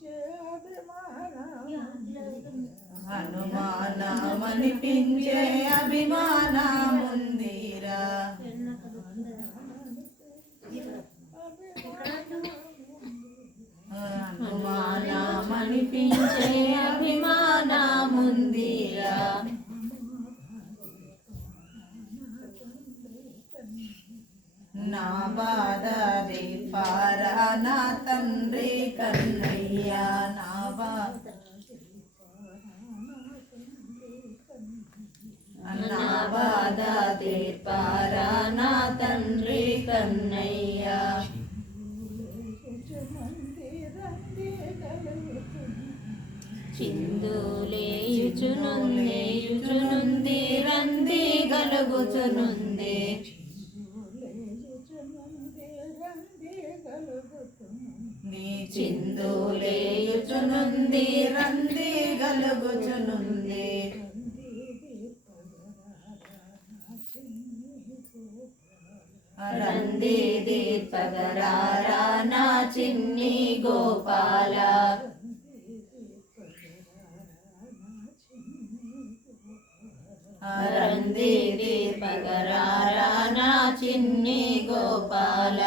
అభిమానమనిపించే అభిమానం హనుమానమనిపించే అభిమానముందిరా. హనుమానమనిపించే అభిమానముందిరా. నా బాధ దీపారా నా తండ్రి కన్నయ్యా నా బాధ నా బాధ దీపారా నా తండ్రి కన్నయ్య. చిందులేయుచునుందేయుచునుంది రంది గలుగుచునుంది. నీ చిందులేయుచునుంది రంది గలుగుచునుంది. రంది దీపగరారా నా చిన్ని గోపాల. రంది దీపగరారా నా చిన్ని గోపాల.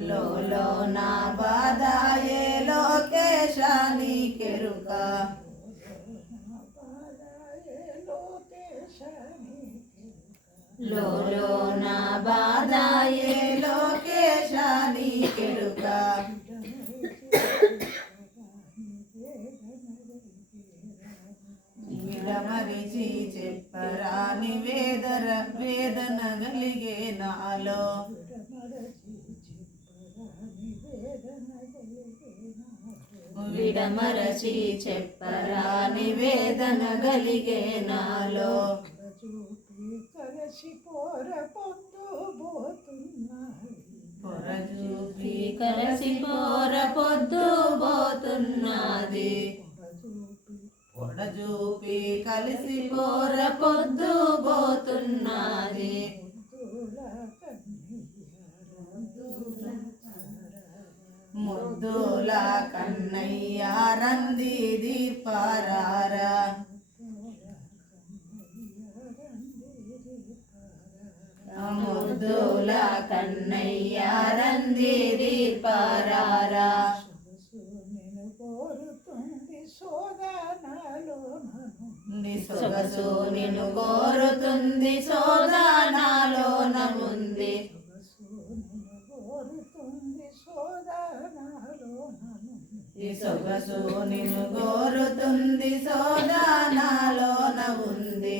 లోలో నా బాధ ఏ లోకేశాని కెరుక. లోలో నా బాధ ఏ లోకేశాని కెరుక మరిచి చెప్పరాని వేదర వేదన కలిగే నాలో. విడమరచి చెప్పరాని వేదన కలిగే నాలో. కలిసి పోర పొద్దు పోతున్నాయి పొరజూపి కలసి పోర పొద్దు పోతున్నది. పొడజూపి కలిసి పోర పొద్దు పోతున్నది. ముద్దుల కన్నయ్య రంది దీపారారా ముద్దుల కన్నయ్య రంది దీపారారా సొగసు నిన్ను కోరుతుంది సోదానాలో నముంది సొగసు నిన్ను కోరుతుంది సోదానాలో ఉంది.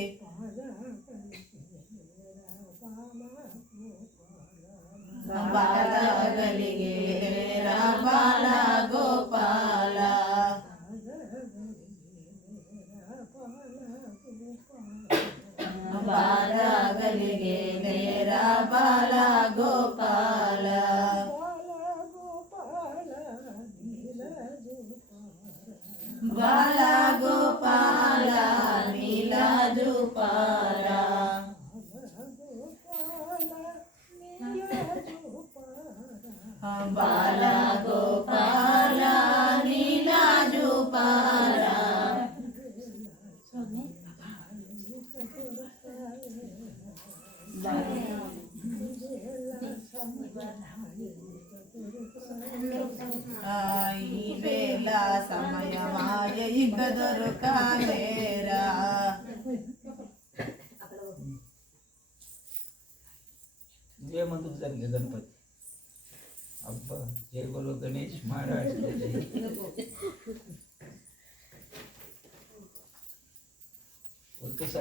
బాల గలిగే బాల గోపాల. బాల గలిగే నేరా బాల বালা গোপালা নীলা জোপালা বালা গোপালা নীলা জোপালা বালা। వేళ సమయమాయ ఇక దొరకాలేరా जय म्हणतो चालले गणपती अब्बा जय बोलो गणेश महाराज की जय. और कसे